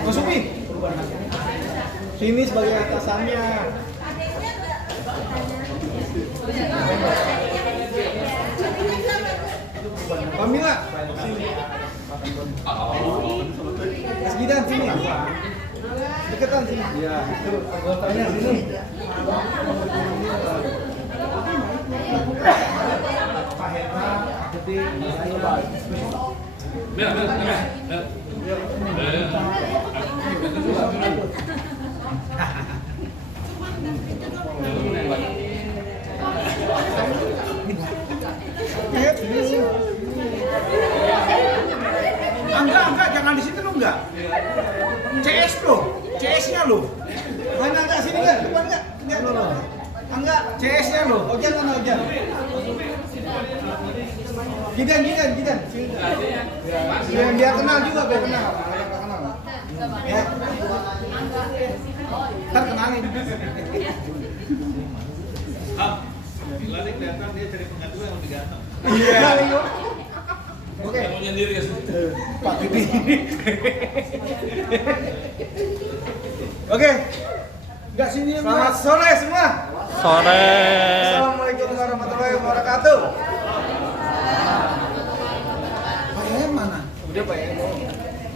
Mas Upi, sini sebagai atasannya. Pamila, sini. Mas Gidan, sini. Deketan sini. Iya, itu anggotanya sini. Pak Hendra, Gede, Enggak, jangan di situ lu enggak. CS bro, CS-nya lu. Mana enggak sini enggak? Depan enggak? Enggak, CS-nya lu. Ojan mana Ojan? Gidan. Sini. Biar kenal juga, biar kenal. Ya. Ntar kenalin. Bila nih kelihatan dia cari pengadu yang lebih ganteng. Iya. Oke. Mau nyendiri ya? Pak Titi. Oke. Enggak sini yang selamat sore semua. Sore. Assalamualaikum warahmatullahi wabarakatuh. Pak Em mana? Udah Pak Em.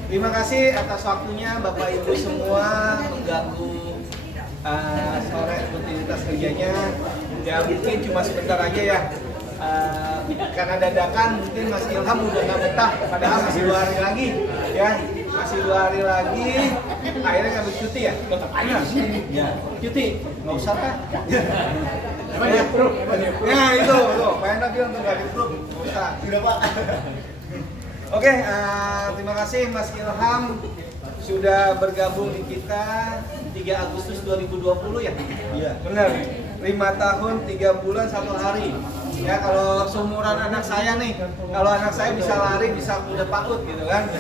Terima kasih atas waktunya Bapak Ibu semua mengganggu sore rutinitas kerjanya. Ya mungkin cuma sebentar aja ya. Karena dadakan mungkin Mas Ilham udah nggak betah, padahal masih 2 hari lagi ya, masih 2 hari lagi akhirnya ngambil cuti ya, tetap aja ya cuti nggak usah kan emang ya bro ya itu Pak Hendra bilang tuh nggak di grup nggak usah tidak Pak. Oke, terima kasih Mas Ilham sudah bergabung di kita 3 Agustus 2020 ya? Iya. Benar. 5 tahun 3 bulan 1 hari. Ya kalau seumuran anak saya nih, kalau anak saya bisa lari bisa udah PAUD gitu kan.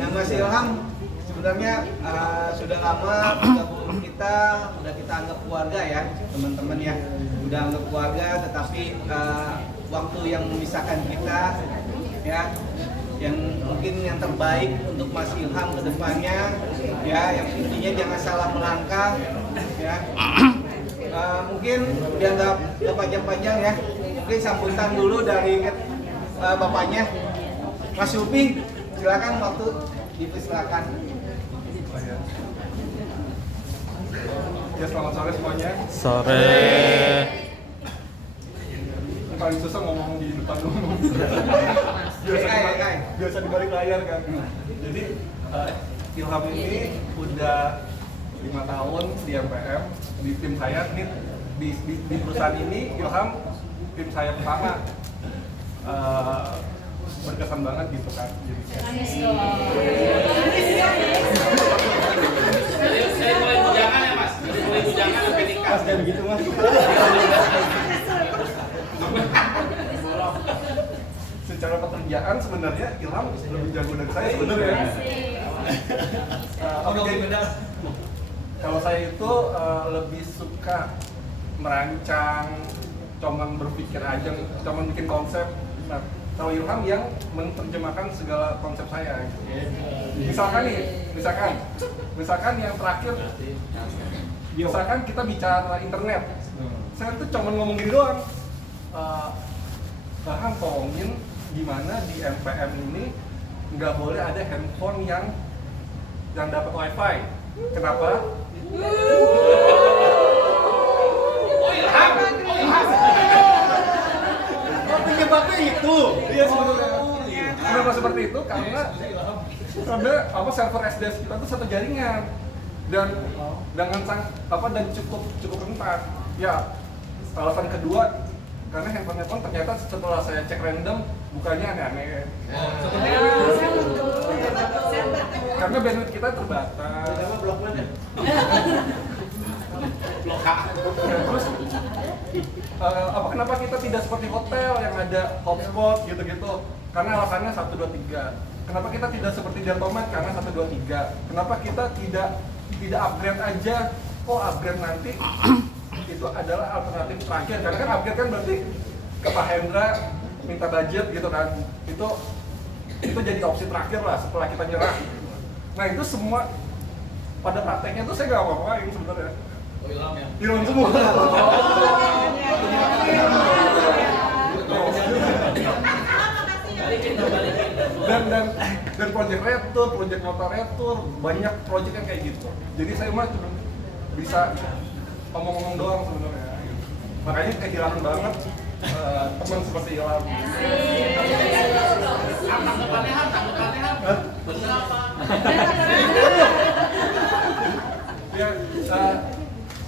Nah Mas Ilham sebenarnya sudah lama bergabung kita, udah kita anggap keluarga ya teman-teman ya. Udah anggap keluarga, tetapi waktu yang memisahkan kita ya, yang mungkin yang terbaik untuk Mas Ilham ke depannya ya, yang intinya jangan salah melangkah ya. Mungkin dia nggak panjang-panjang ya, mungkin sambutan dulu dari bapaknya Mas Upi, silakan waktu dipersilakan. Ya selamat sore semuanya. Sore. Yang paling susah ngomong di depan umum. Biasa di balik layar kan. Jadi Ilham ini udah 5 tahun di MPM, di tim saya nih di perusahaan ini Ilham tim saya pertama. Berkesan banget gitu kan. Saya mulai bujangan ya Mas, mulai bujangan sampai nikah. Mas jangan begitu Mas. Secara pekerjaan sebenarnya Ilham lebih jago dari saya sebenarnya. Kalau saya itu lebih suka merancang, cuman berpikir aja, cuman bikin konsep. Nah, kalau Ilham yang menerjemahkan segala konsep saya. Misalkan yang terakhir, misalkan kita bicara internet, saya tuh cuman ngomong gini doang. Bahkan tolongin gimana di MPM ini nggak boleh ada handphone yang dapat wifi. Kenapa? Penyebabnya itu. Iya sebenarnya. Kenapa seperti itu? Karena server SDS kita tuh satu jaringan dan dan cukup rentan. Ya, alasan kedua karena handphone ternyata setelah saya cek random bukannya aneh-aneh. Karena bandwidth kita terbatas. Terus kenapa kita tidak seperti hotel yang ada hotspot gitu-gitu? Karena alasannya 1, 2, 3. Kenapa kita tidak seperti di Alfamart? Karena 1, 2, 3. Kenapa kita tidak upgrade aja? Oh, upgrade nanti itu adalah alternatif terakhir. Karena kan upgrade kan berarti ke Pak Hendra minta budget gitu kan. Itu itu jadi opsi terakhir lah setelah kita nyerah. Nah itu semua pada prakteknya tuh saya nggak apa-apain sebenarnya. Oh, Ilham ya? Ilham semua. Dan project retur, project nota retur, banyak project yang kayak gitu. Jadi saya mah cuma bisa ngomong-ngomong doang sebenarnya. Makanya kehilangan banget teman seperti Ilham. Tanggapannya bener apa? Ya,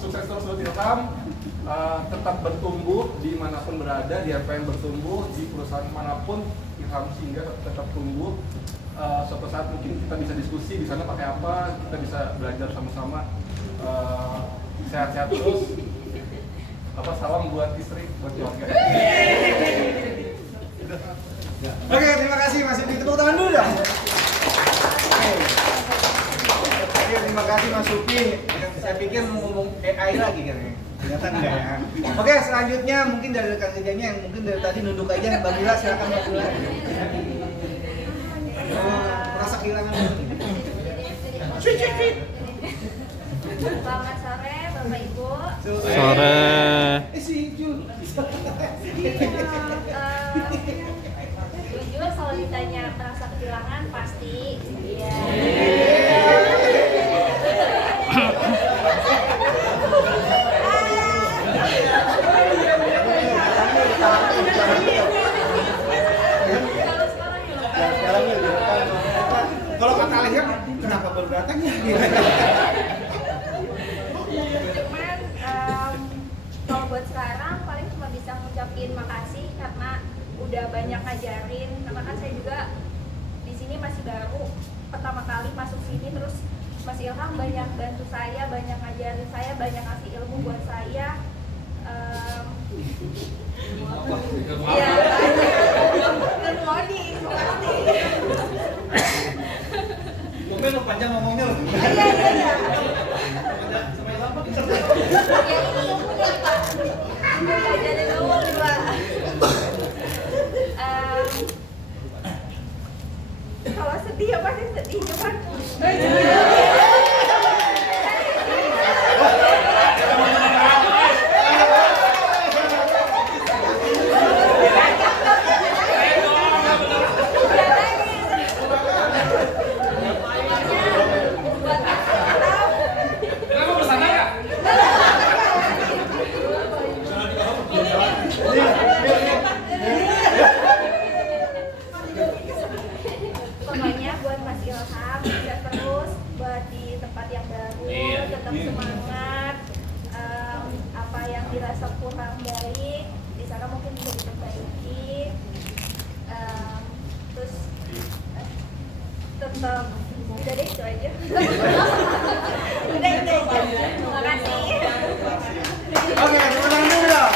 sukses terus buat Ilham. Tetap bertumbuh dimanapun berada, dia pengen bertumbuh di perusahaan manapun Ilham singgah tetap tumbuh. Suatu saat mungkin kita bisa diskusi di sana pakai apa, kita bisa belajar sama-sama. Sehat-sehat terus. Salam buat istri, buat keluarga. Oke, terima kasih Mas Upi. Tepuk tangan dulu dong. Oke, terima kasih Mas Upi. Saya pikir mau ngomong AI lagi kan ya. Ternyata enggak ya. Oke, selanjutnya mungkin dari rekan kerjanya yang mungkin dari tadi nunduk aja. Mbak Mila, silakan Mbak Mila. Merasa kehilangan. Selamat sore Bapak Ibu. Sore. Si Jul. Jujur kalau ditanya merasa kehilangan pasti iya. Kalau kata Alihya, kenapa baru datang ya? Cuman kalau buat sekarang paling cuma bisa ngucapin makasih karena udah banyak ngajarin. Karena kan saya juga di sini masih baru, pertama kali masuk sini, terus Mas Ilham banyak bantu saya, banyak ngajarin saya, banyak ngasih ilmu buat saya. Iya, ilmu Odi, pasti. Mungkin lo panjang ngomongnya loh. Iya. Sama Ilham apa? Ya ini ilmunya nih Pak. Ngajarin ilmu nih Pak. Kalau sedih ya pasti sedih, cuman pokoknya buat Mas Ilham sukses terus buat di tempat yang baru, tetap semangat. Apa yang dirasa kurang baik di sana mungkin bisa diperbaiki. Terus tetap udah deh itu aja. Udah aja. Terima kasih. Oke, tepuk tangan dulu dong.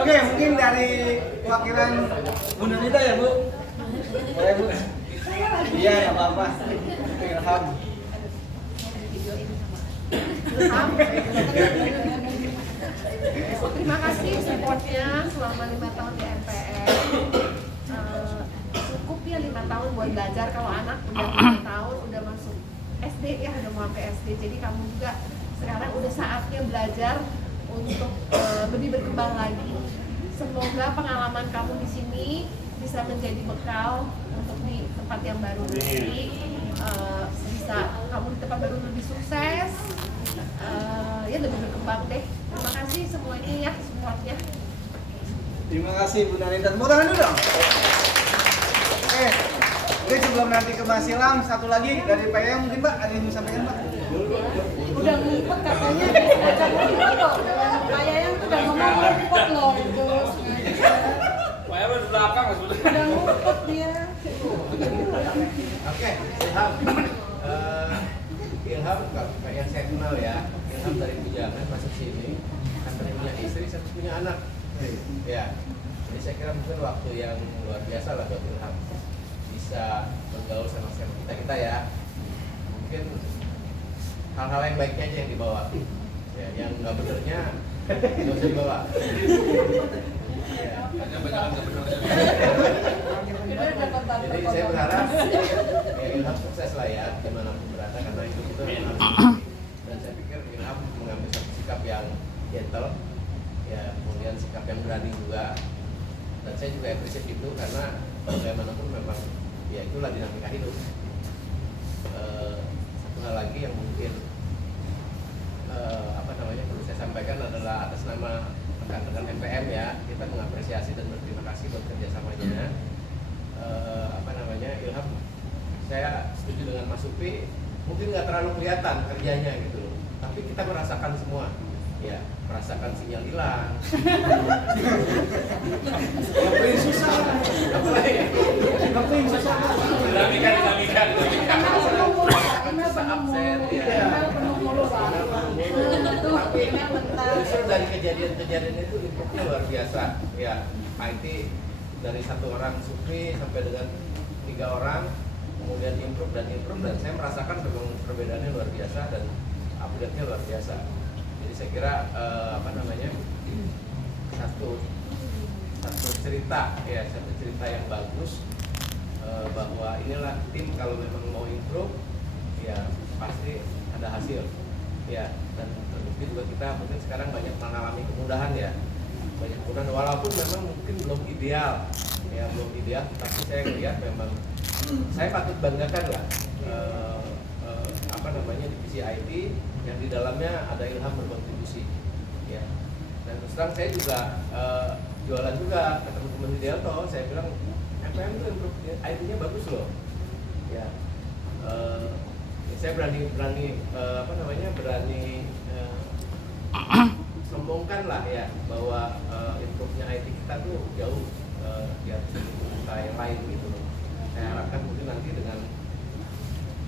Oke, mungkin dari wakilan Bu Nurita ya Bu. Boleh Bu? Iya, nggak apa-apa. Ilham. Terima kasih supportnya selama 5 tahun di MPR. Cukup ya 5 tahun buat belajar. Kalau anak udah 5 tahun udah masuk SD ya, udah mau sampai SD. Jadi kamu juga sekarang udah saatnya belajar untuk lebih berkembang lagi. Semoga pengalaman kamu di sini bisa menjadi bekal untuk di tempat yang baru nanti. Bisa kamu di tempat baru lebih sukses, ya lebih berkembang deh. Terima kasih semuanya ya, semuanya. Terima kasih Bu Nurita. Tepuk tangan dulu dong. Oke. Oke, sebelum nanti ke Mas Ilham, satu lagi dari Pak Yang mungkin Pak, ada yang mau sampaikan Pak? Udah ngumpet katanya baca itu loh. Kayak yang tuh udah ngomong ngumpet loh itu. Pak Ero di belakang sebenarnya. Udah ngumpet dia. Oke, Ilham. Ilham kayak yang saya kenal ya. Ilham dari Bujangan masuk sini, antara punya istri, satu punya anak. Ya. Jadi saya kira mungkin waktu yang luar biasa lah buat Ilham bisa bergaul sama kita ya. Mungkin hal-hal yang baiknya aja yang dibawa. Ya, yang nggak benernya nggak usah dibawa. Ya. Jadi saya berharap ya Ilham sukses lah ya dimanapun berada, karena itu harus, dan saya pikir Ilham mengambil satu sikap yang gentle, ya kemudian sikap yang berani juga, dan saya juga appreciate itu karena bagaimanapun memang ya itulah dinamika hidup. Satu hal lagi yang mungkin perlu saya sampaikan adalah atas nama rekan-rekan MPM ya, kita mengapresiasi dan berterima kasih buat kerjasamanya. Ilham, saya setuju dengan Mas Supi, mungkin nggak terlalu kelihatan kerjanya gitu loh, tapi kita merasakan semua, ya merasakan sinyal hilang. Ngapain susah? Ngapain susah? Dinamika. Bisa absen, ya. Tapi justru dari kejadian-kejadian itu improvnya luar biasa, ya. IT dari 1 orang Supi sampai dengan 3 orang, kemudian improve dan saya merasakan memang perbedaannya luar biasa dan upgrade-nya luar biasa. Jadi saya kira satu cerita yang bagus, bahwa inilah tim kalau memang mau improve ya pasti ada hasil ya, dan terbukti juga kita mungkin sekarang banyak mengalami kemudahan ya, walaupun memang mungkin belum ideal, tapi saya lihat memang saya patut banggakan lah divisi IT yang di dalamnya ada Ilham berkontribusi ya. Dan terus terang saya juga jualan juga ke teman-teman di Delta, saya bilang MPM itu IT-nya bagus loh ya. Saya berani sombongkan lah ya bahwa improve-nya IT kita tuh jauh di atas kita yang lain gitu loh. Saya harapkan mungkin nanti dengan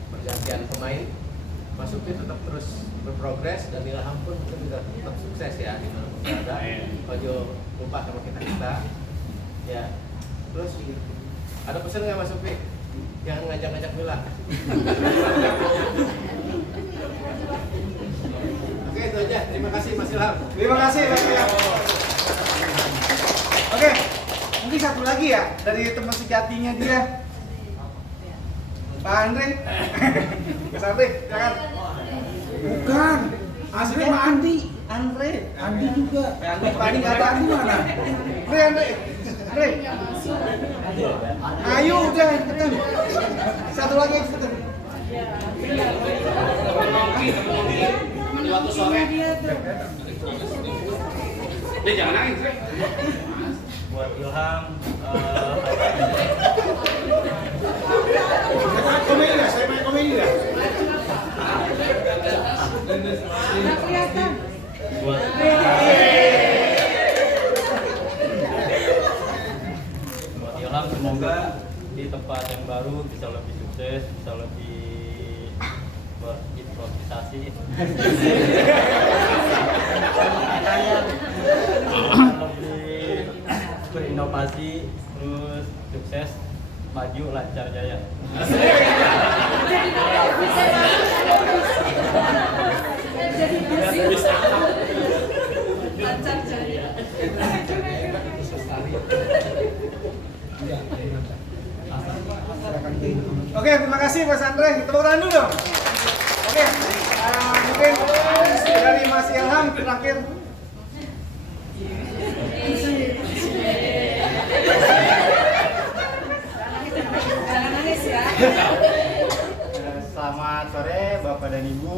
pergantian pemain, Mas Supi tetap terus berprogres dan Ilham pun mungkin juga tetap sukses ya di mana pun ada. Ojo lupa sama kita ya. Terus ada pesan nggak Mas Supi? Jangan ngajak-ngajak Mila. Oke, itu aja. Terima kasih Mas Ilham. Terima kasih Mas Ilham. Oke, mungkin satu lagi ya dari teman sejatinya dia, Pak Andre. Mas Andre, silakan. Bukan, asli Pak Andi. Andi juga. Pak Andi nggak ada, Andi mana? Andre. Ayo udah, cepetan. Satu lagi, cepetan. Waktu sore. Dia jangan nangis, Rek. Buat Ilham, Komedi lah, saya main komedi lah. buat Ilham semoga di tempat yang baru bisa lebih sukses, bisa lebih berimprovisasi, lebih berinovasi, terus sukses, maju, lancar jaya. Lancar jaya. Oke, terima kasih Mas Andre. Tepuk tangan dulu dong. Oke, mungkin dari Mas Ilham terakhir. Jangan nangis ya. Selamat sore Bapak dan Ibu.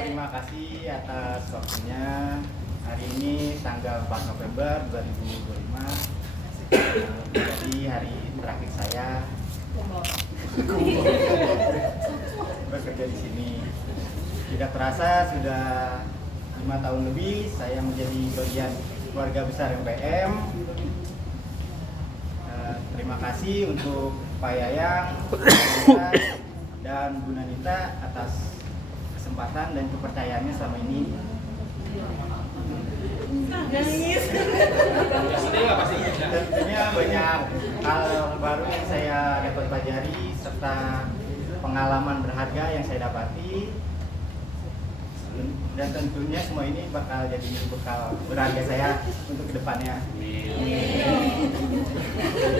Terima kasih atas waktunya. Hari ini tanggal 4 November 2025. Jadi hari terakhir saya bekerja di sini. Tidak terasa sudah 5 tahun lebih saya menjadi bagian keluarga besar MPM. Terima kasih untuk Pak Yayang, dan Bu Nanita atas kesempatan dan kepercayaannya selama ini. Tentunya banyak hal baru yang saya dapat pelajari serta pengalaman berharga yang saya dapati. dan tentunya semua ini bakal jadi bekal berharga saya untuk kedepannya.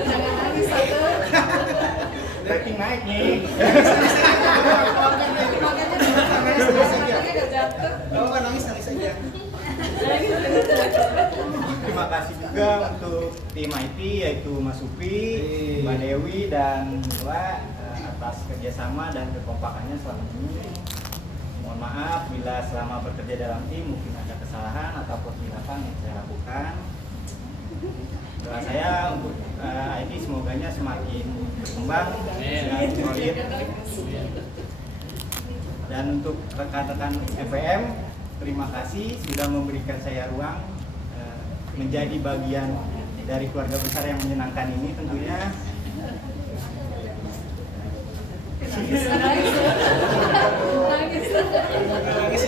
Jangan nangis satu. Rating naik nih. Kalau kan nangis aja. Terima kasih juga untuk tim IT yaitu Mas Supi, Mbak Dewi dan Mbak atas kerjasama dan kekompakannya selama ini. Mohon maaf bila selama bekerja dalam tim mungkin ada kesalahan ataupun kehilafan yang saya lakukan. Doa saya untuk IT semoganya semakin berkembang dan solid. Dan untuk rekan-rekan FPM, terima kasih sudah memberikan saya ruang menjadi bagian dari keluarga besar yang menyenangkan ini tentunya. Nangis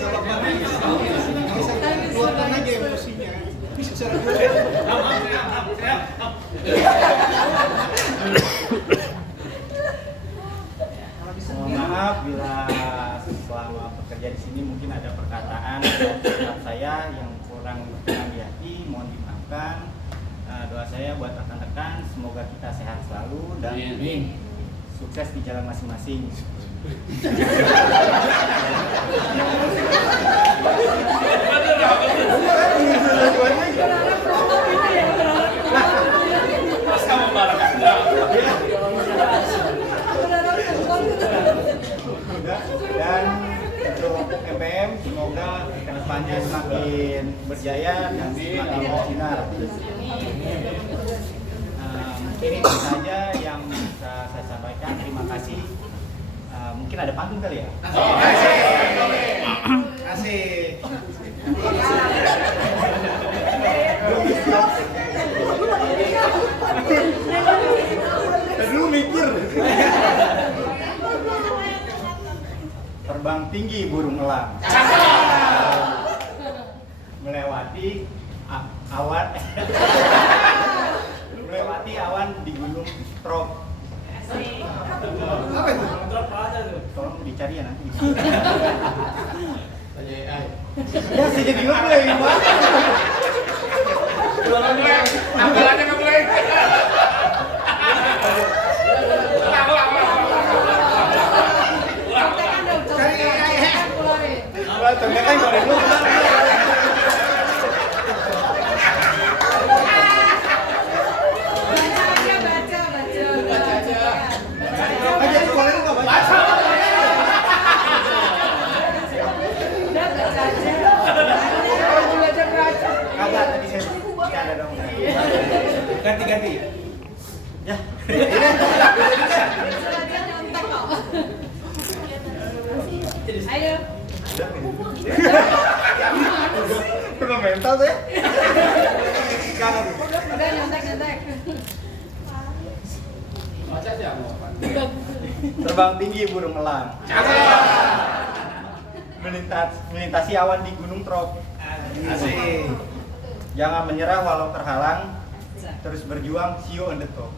nggak apa-apa, nangis keluarkan aja emosinya. Mohon maaf bila selama bekerja di sini mungkin ada perkataan dan sikap saya yang kurang berkenan di hati, mohon dimaafkan. Doa saya buat rekan-rekan semoga kita sehat selalu dan sukses di jalan masing-masing. Dan untuk MPM semoga kedepannya semakin berjaya dan semakin bersinar. Mungkin itu saja yang bisa saya sampaikan. Terima kasih. Mungkin ada pantun kali ya? Asik. Dulu mikir. Terbang tinggi burung elang. Melewati awan. Melewati awan di gunung Trop. Apa itu? Tolong dicari ya nanti. Tanya AI. Ya sih jadi nggak boleh gimana? Anggarannya nggak boleh. Contohnya kan boleh dulu. Ganti-ganti. Ya. Ayo. Udah mental tuh ya. Udah nyontek. Terbang tinggi burung elang. Melintasi awan di gunung Trop. Asik. Jangan menyerah walau terhalang. Terus berjuang, see you on the top.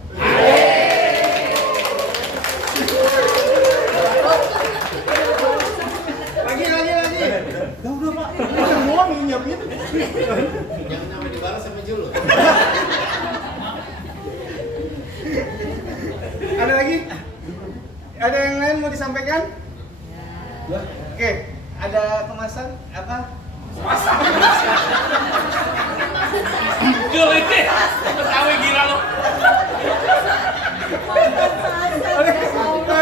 Lagi. Udah Pak. Semua nih nyiapin. Jangan sampai dibalas sama Jul. Ada lagi? Ada yang lain mau disampaikan? Oke, ada kemasan apa? Jul ini ketahui gila lo.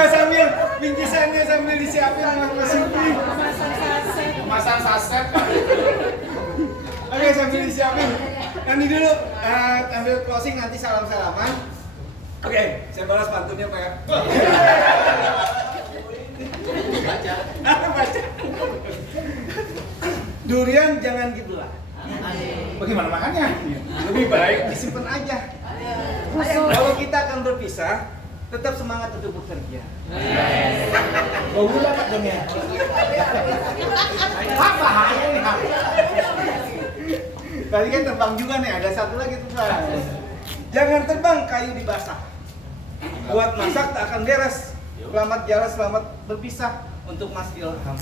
Sambil bingkisannya sambil disiapin sama Mas Supi. Kemasan saset. Oke, sambil disiapin. Nanti dulu ambil closing, nanti salam-salaman. Oke, saya balas pantunnya Pak ya. Baca. Durian jangan gitulah. Bagaimana makannya? Lebih baik disimpan aja. Kalau kita akan berpisah, tetap semangat untuk bekerja. Bau gula Pak dong ya. Apa ini? Tadi kan terbang juga nih, ada satu lagi tuh Pak. Jangan terbang kayu dibasah. Buat masak tak akan beres. Selamat jalan, selamat berpisah untuk Mas Ilham.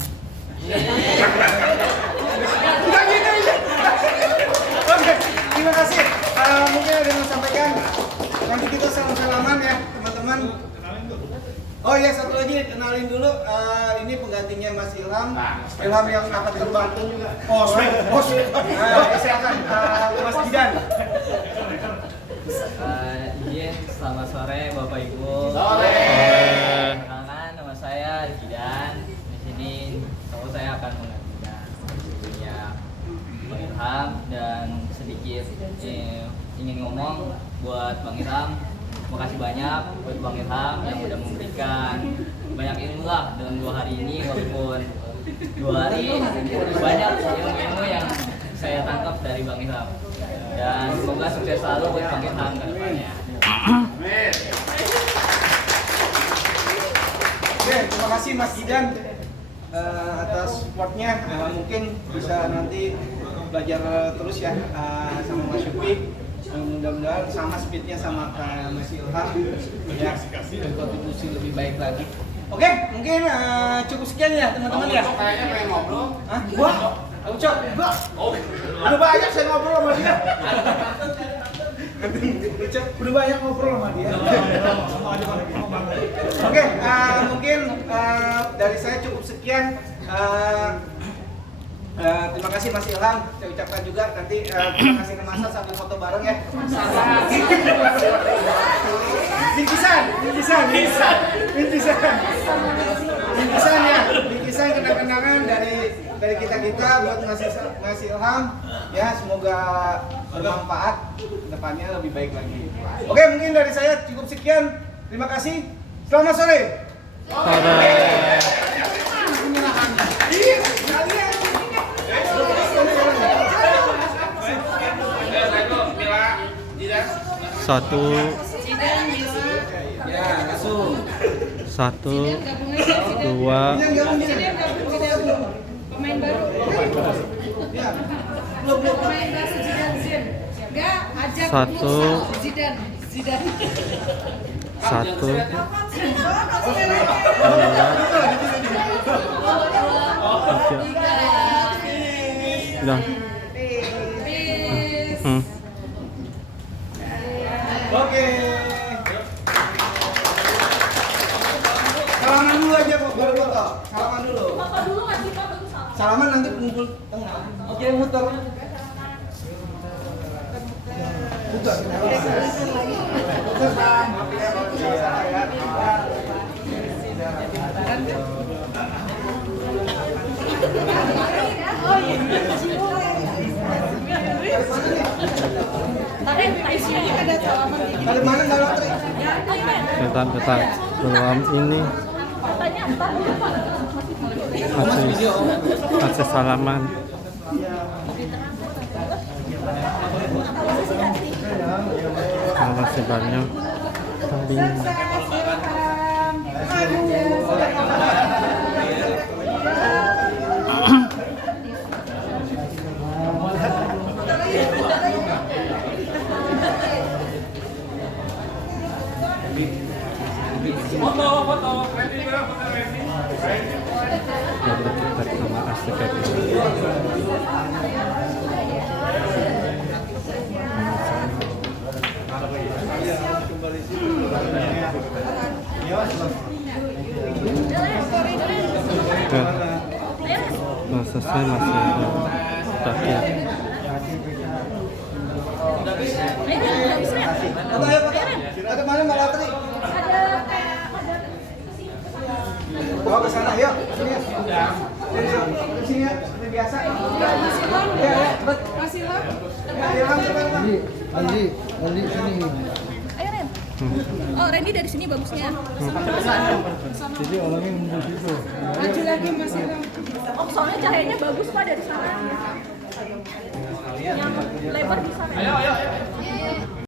Enggak gitu ya. Oke, terima kasih. Mungkin ada yang mau sampaikan. Nanti kita salam-salaman ya teman-teman. Oh iya, satu lagi kenalin dulu. Ini penggantinya Mas Ilham. Ilham yang akan terbang juga. Silakan Mas Jidan. Izin, selamat sore Bapak Ibu. Sore. Perkenalkan, nama saya Jidan. Di sini saya akan menggantikan posisinya Bang Ilham dan sedikit ingin ngomong buat Bang Ilham. Makasih banyak buat Bang Ilham yang udah memberikan banyak ilmu lah dalam 2 hari ini, walaupun 2 hari banyak ilmu-ilmu yang saya tangkap dari Bang Ilham. Dan semoga sukses selalu buat Bang Ilham ke depannya. Oke, terima kasih Mas Jidan atas supportnya. Mungkin bisa nanti belajar terus ya sama Mas Syufi. Mudah-mudahan sama speednya sama kayak Mas Ilham ya, kontribusi lebih baik lagi. Oke, mungkin cukup sekian ya teman-teman ya. Kayaknya pengen ngobrol. Hah? Gua? Ucap? Gua? Udah banyak saya ngobrol sama dia. Udah banyak ngobrol sama dia. Oke, mungkin dari saya cukup sekian. Terima kasih Mas Ilham, saya ucapkan juga nanti terima kasih ke Masa sambil foto bareng ya. Bingkisan ya, bingkisan kenang-kenangan dari kita buat Mas Ilham ya, semoga bermanfaat, kedepannya lebih baik lagi. Oke, mungkin dari saya cukup sekian. Terima kasih. Selamat sore. Satu, Ya, langsung. 1, 2, Pemain baru. Ya. Pemain baru Zidan Zin. Enggak, ajak Satu. Zidan. 1, 2, 3. Udah. Oke. Salaman dulu aja kok, baru foto. Salaman dulu. Foto dulu nggak sih Pak? Bagus salah. Salaman nanti kumpul tengah. Oke, muter. Muter. Muter, Bang. Maaf ya kalau tidak salah ya. Oh iya. Tadi di sini ada salaman di Dari mana enggak lotri? Bentar. Belum ini. Masih salaman. Masih banyak. Bingung. Foto, ready bro, foto ready. Foto kita sama asli kayak gini. Udah selesai, masih ada terakhir. Foto ya, foto. Ada mana Mbak Lotri? Oh, ke sana yuk. Sini ya. Sini ya, seperti biasa. Ya, bet. Masih lah. Andi sini. Ayo Ren. Oh Randy dari sini bagusnya. Jadi orangnya mundur situ. Maju lagi masih lah. Oh soalnya cahayanya bagus Pak dari sana. Yang lebar bisa Ren. Ayo.